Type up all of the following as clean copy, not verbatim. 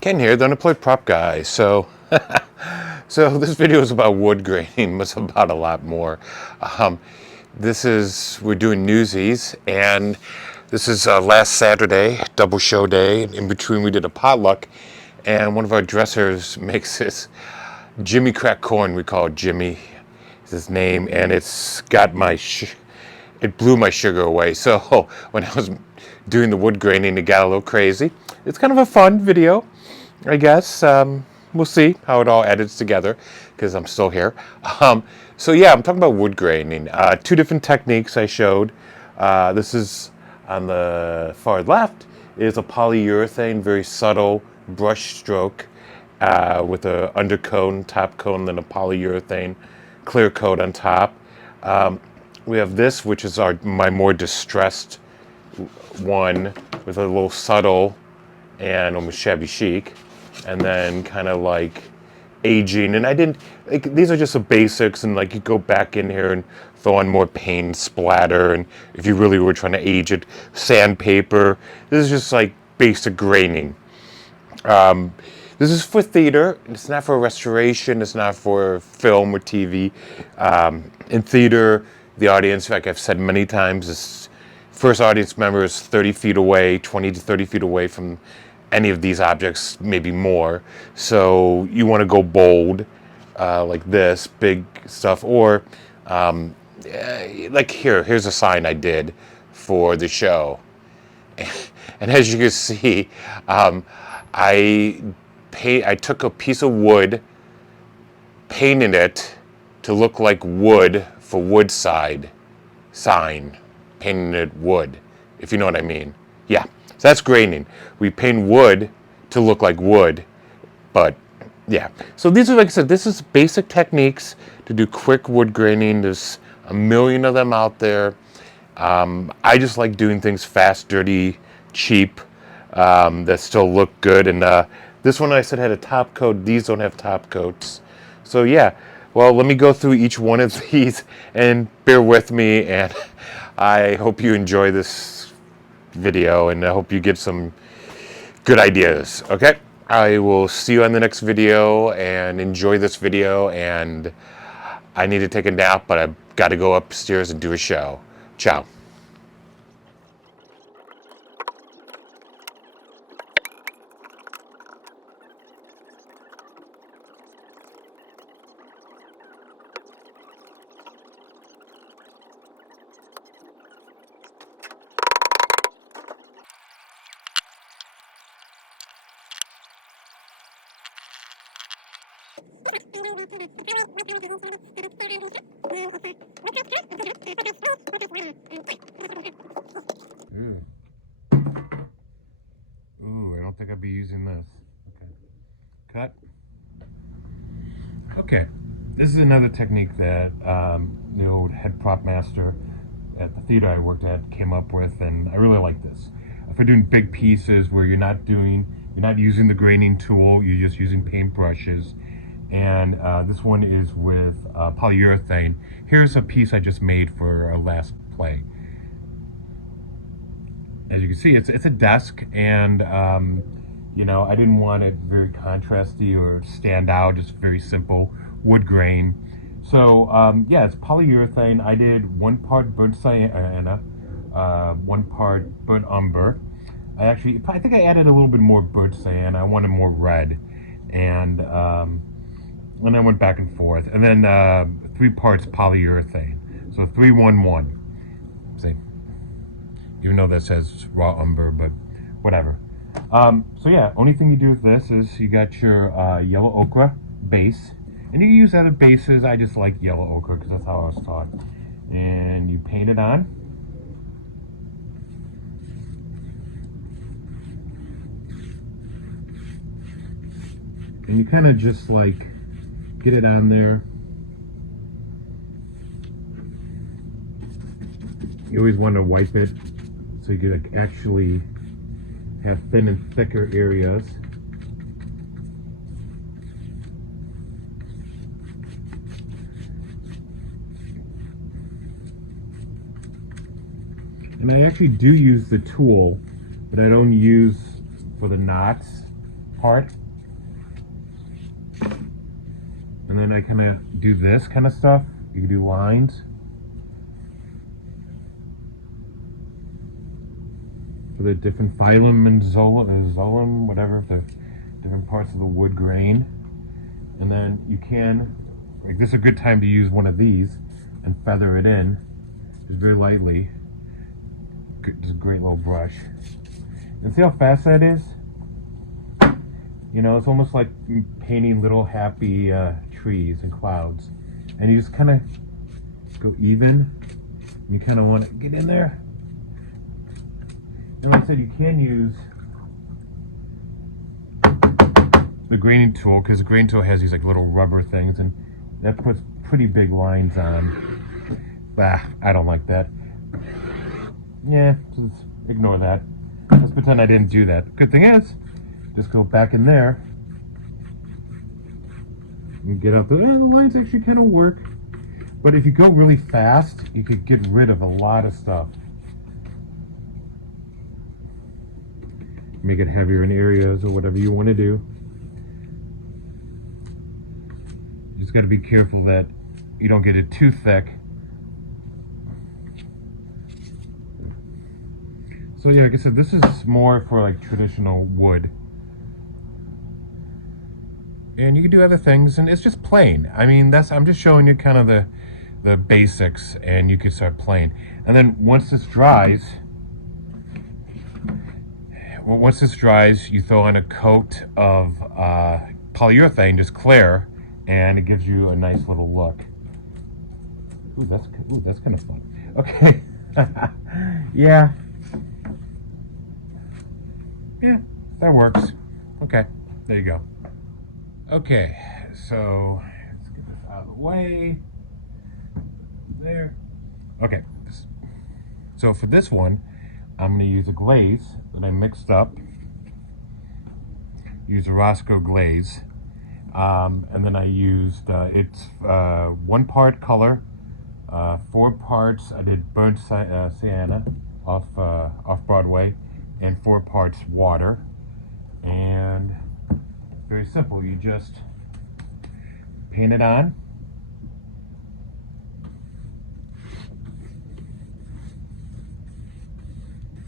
Ken here, the unemployed prop guy. So this video is about wood graining. Was about a lot more. Um, we're doing Newsies, and this is last Saturday, double show day. In between, we did a potluck, and one of our dressers makes this Jimmy crack corn. We call it Jimmy, is his name, and it's got it blew my sugar away. So when I was doing the wood graining, it got a little crazy. It's kind of a fun video, I guess. We'll see how it all edits together because I'm still here. So yeah, I'm talking about wood graining. Two different techniques I showed. This is on the far left is a polyurethane, very subtle brush stroke with a undercoat, top coat, and then a polyurethane clear coat on top. We have this, which is my more distressed one with a little subtle and almost shabby chic, and then kind of like aging. And I didn't like these are just the basics, and like you go back in here and throw on more paint splatter, and if you really were trying to age it, sandpaper. This is just like basic graining. This is for theater. It's not for restoration. It's not for film or TV. In theater, the audience, like I've said many times, this first audience member is 30 feet away, 20 to 30 feet away from any of these objects, maybe more. So you want to go bold, like this, big stuff, or like here's a sign I did for the show. And as you can see, I took a piece of wood, painted it to look like wood for Woodside sign, painted it wood, if you know what I mean. Yeah, so that's graining. We paint wood to look like wood, but yeah. So these are, like I said, this is basic techniques to do quick wood graining. There's a million of them out there. I just like doing things fast, dirty, cheap, that still look good. And this one I said had a top coat. These don't have top coats. So yeah, well, let me go through each one of these and bear with me. And I hope you enjoy this video, and I hope you get some good ideas. Okay, I will see you on the next video, and enjoy this video. And I need to take a nap, but I've got to go upstairs and do a show. Ciao. Ooh, I don't think I'd be using this. Okay. Cut. Okay. This is another technique that the old head prop master at the theater I worked at came up with, and I really like this. For doing big pieces where you're not using the graining tool, you're just using paint brushes. And this one is with polyurethane. Here's a piece I just made for our last play. As you can see, it's a desk, and you know, I didn't want it very contrasty or stand out, just very simple wood grain. So yeah, it's polyurethane. I did 1 part burnt sienna, 1 part burnt umber. I think I added a little bit more burnt sienna. I wanted more red, and I went back and forth. And then 3 parts polyurethane. So 3-1-1. See, even though that says raw umber, but whatever. So yeah, only thing you do with this is you got your yellow ochre base, and you can use other bases. I just like yellow ochre because that's how I was taught. And you paint it on. And you kind of just like get it on there. You always want to wipe it so you can actually have thin and thicker areas. And I actually do use the tool, but I don't use for the knots. part. And then I kind of do this kind of stuff. You can do lines. For the different phylum and xylem, whatever, the different parts of the wood grain. And then you can, like, this is a good time to use one of these and feather it in, just very lightly. Just a great little brush. And see how fast that is? You know, it's almost like painting little happy trees and clouds. And you just kind of go even. You kind of want to get in there. And like I said, you can use the graining tool, because the graining tool has these like little rubber things, and that puts pretty big lines on. I don't like that. Yeah, just ignore that. Let's pretend I didn't do that. Good thing is, just go back in there and get out the lines actually kind of work. But if you go really fast, you could get rid of a lot of stuff. Make it heavier in areas or whatever you want to do. You just got to be careful that you don't get it too thick. So yeah, like I said, this is more for like traditional wood. And you can do other things, and it's just plain. I mean, I'm just showing you kind of the basics, and you can start playing. And then once this dries, you throw on a coat of polyurethane, just clear, and it gives you a nice little look. Ooh, that's kind of fun. Okay. Yeah, that works. Okay, there you go. Okay, so let's get this out of the way. There. Okay, so for this one, I'm going to use a glaze that I mixed up. Use a Roscoe glaze. And then I used, it's 1 part color, 4 parts, I did burnt sienna off Broadway, and 4 parts water. And very simple, you just paint it on.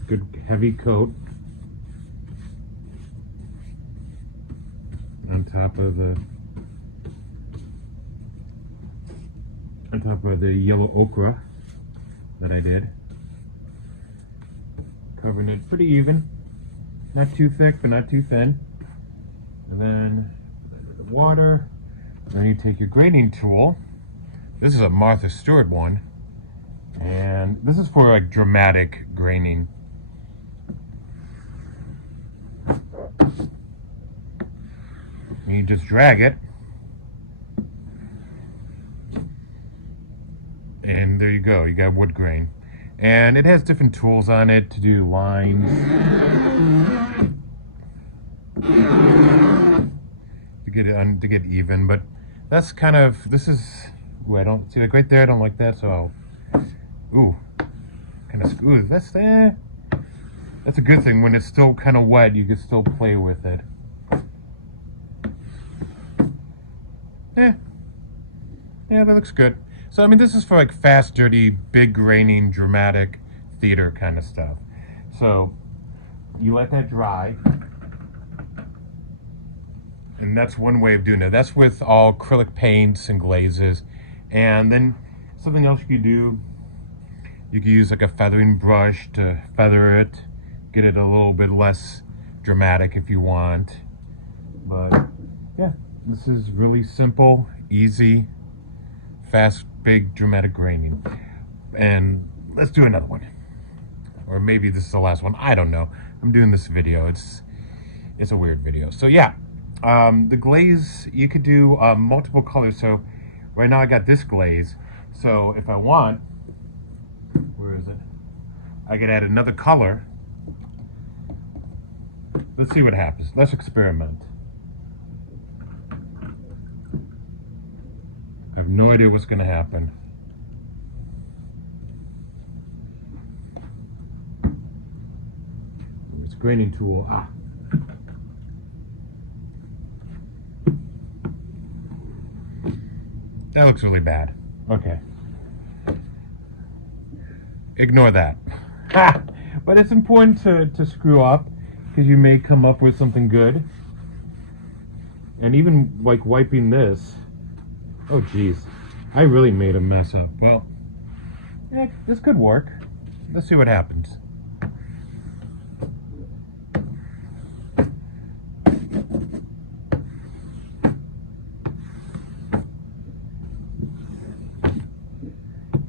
Good heavy coat on top of the yellow ochre that I did. Covering it pretty even, not too thick but not too thin. And then the water. And then you take your graining tool. This is a Martha Stewart one, and this is for like dramatic graining. And you just drag it, and there you go, you got wood grain. And it has different tools on it to do lines, to get even, but that's kind of, this is, ooh, I don't see, like right there, I don't like that, so ooh, kind of, ooh, that's a good thing. When it's still kind of wet, you can still play with it. Yeah, that looks good. So I mean, this is for like fast, dirty, big graining, dramatic theater kind of stuff. So you let that dry, and that's one way of doing it. That's with all acrylic paints and glazes. And then something else you could do, you could use like a feathering brush to feather it, get it a little bit less dramatic if you want. But yeah, this is really simple, easy, fast, big, dramatic graining. And let's do another one. Or maybe this is the last one, I don't know. I'm doing this video, it's a weird video. So yeah, the glaze, you could do multiple colors. So right now I got this glaze. So if I want, where is it? I could add another color. Let's see what happens. Let's experiment. I have no idea what's going to happen. It's graining tool. That looks really bad. Okay. Ignore that. Ha! But it's important to screw up, because you may come up with something good. And even like wiping this. Oh geez. I really made a mess up. Well, yeah, this could work. Let's see what happens.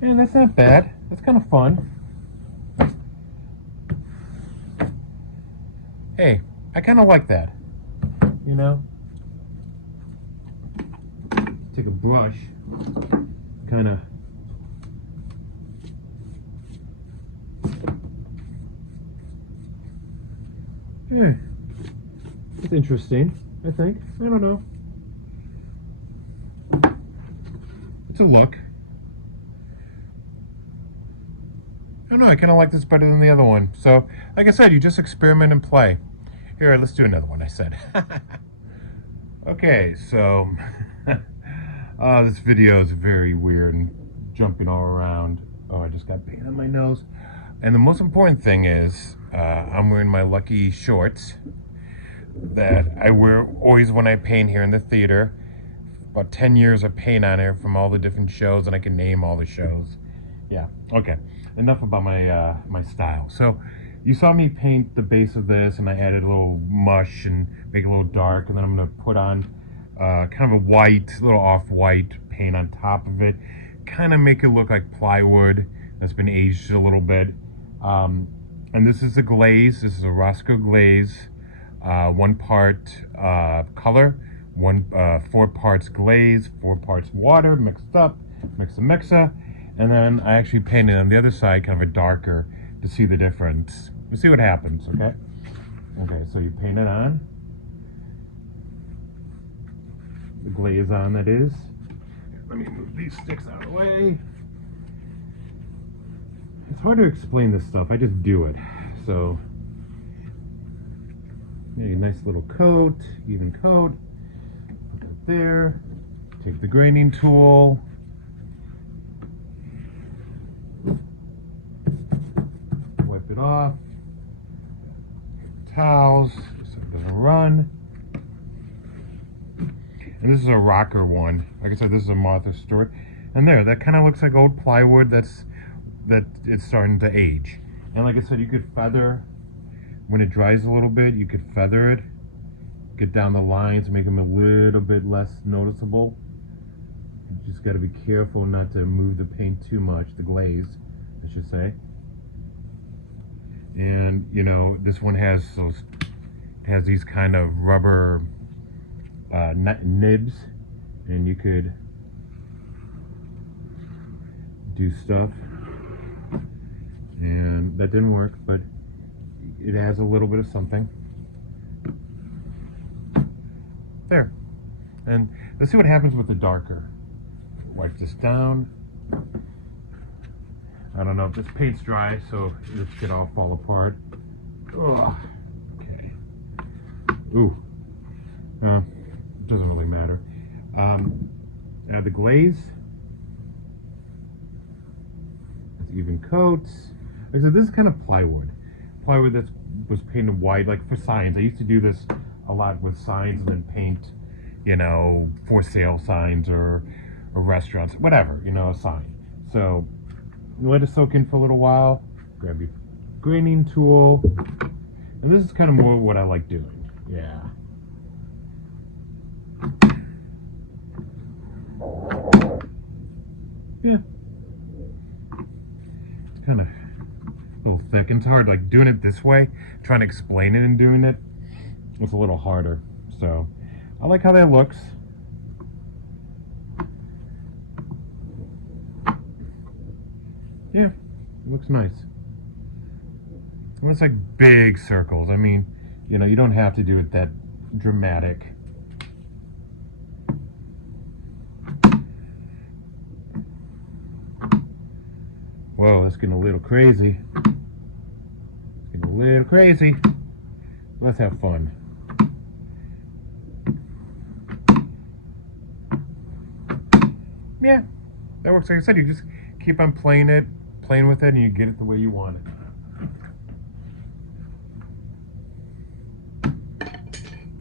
Yeah, that's not bad. That's kind of fun. Hey, I kind of like that. You know? Take a brush, kind of. Yeah, it's interesting, I think. I don't know. It's a look. I don't know, I kind of like this better than the other one. So, like I said, you just experiment and play. Here, let's do another one, I said. Okay, so this video is very weird and jumping all around. Oh, I just got paint on my nose. And the most important thing is, I'm wearing my lucky shorts that I wear always when I paint here in the theater. About 10 years of paint on here from all the different shows, and I can name all the shows. Yeah, okay. Enough about my my style. So, you saw me paint the base of this, and I added a little mush and make it a little dark, and then I'm going to put on kind of a white, little off-white paint on top of it, kind of make it look like plywood that's been aged a little bit. And this is a glaze. This is a Rosco glaze. 1 part color, 4 parts glaze, 4 parts water mixed up, mixa. And then I actually painted on the other side kind of a darker to see the difference. We'll see what happens, okay? Okay, so you paint it on. The glaze on, that is. Let me move these sticks out of the way. It's hard to explain this stuff, I just do it. So, make a nice little coat, even coat. Put that there. Take the graining tool. Wipe it off. Towels, so it doesn't run. And this is a rocker one. Like I said, this is a Martha Stewart. And there, that kind of looks like old plywood that it's starting to age. And like I said, you could feather, when it dries a little bit, you could feather it, get down the lines, make them a little bit less noticeable. You just got to be careful not to move the paint too much, the glaze, I should say. And you know, this one has these kind of rubber nibs, and you could do stuff. And that didn't work, but it has a little bit of something. There. And let's see what happens with the darker. Wipe this down. I don't know if this paint's dry, so this could all fall apart. Ugh. Okay. Ooh. It doesn't really matter. The glaze. It's even coats. Like I said, this is kind of plywood. Plywood that was painted white, like for signs. I used to do this a lot with signs and then paint, you know, for sale signs or restaurants, whatever, you know, a sign. So, let it soak in for a little while. Grab your graining tool. And this is kind of more what I like doing. Yeah. Yeah. It's kind of a little thick. And it's hard, like doing it this way, trying to explain it and doing it, it's a little harder. So, I like how that looks. Yeah, it looks nice. It looks like big circles. I mean, you know, you don't have to do it that dramatic. Whoa, that's getting a little crazy. It's getting a little crazy. Let's have fun. yeah, that works. Like I said, you just keep on playing with it, and you get it the way you want it.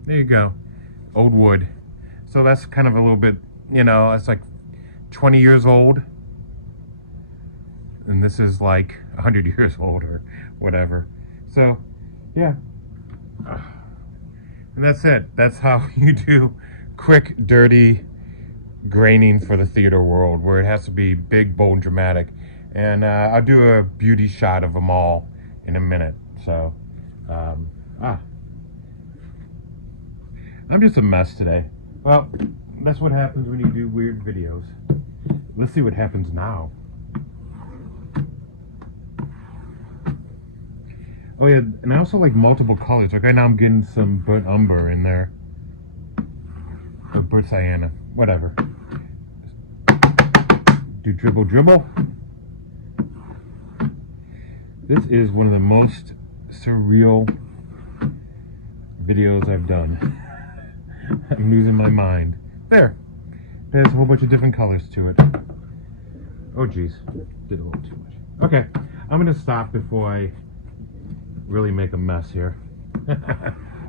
There you go. Old wood. So that's kind of a little bit, it's like 20 years old. And this is like 100 years old or whatever. So, yeah. And that's it. That's how you do quick, dirty graining for the theater world, where it has to be big, bold, and dramatic. And I'll do a beauty shot of them all in a minute. So, I'm just a mess today. Well, that's what happens when you do weird videos. Let's see what happens now. Oh yeah, and I also like multiple colors. Like right now I'm getting some burnt umber in there. Or burnt sienna. Whatever. Do dribble dribble. This is one of the most surreal videos I've done. I'm losing my mind. There. There's a whole bunch of different colors to it. Oh geez. Did a little too much. Okay. I'm gonna stop before I really make a mess here.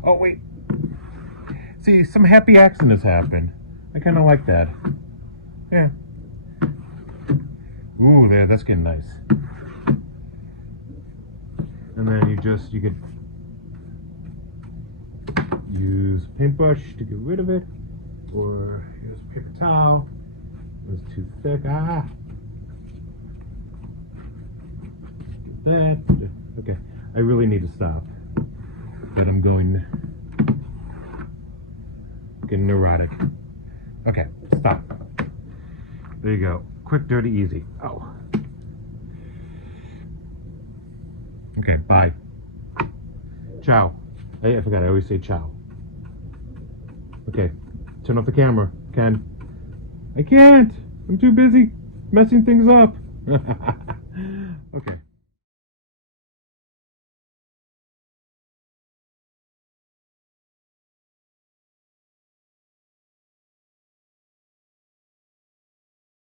Oh wait. See, some happy accidents happen. I kinda like that. Yeah. Ooh, there, that's getting nice. And then you could use paintbrush to get rid of it, or use paper towel. It was too thick. That. Okay, I really need to stop, but I'm getting neurotic. Okay, stop. There you go. Quick, dirty, easy. Oh. Okay, bye. Ciao. Hey, I forgot, I always say ciao. Okay, turn off the camera, Ken. I can't! I'm too busy messing things up.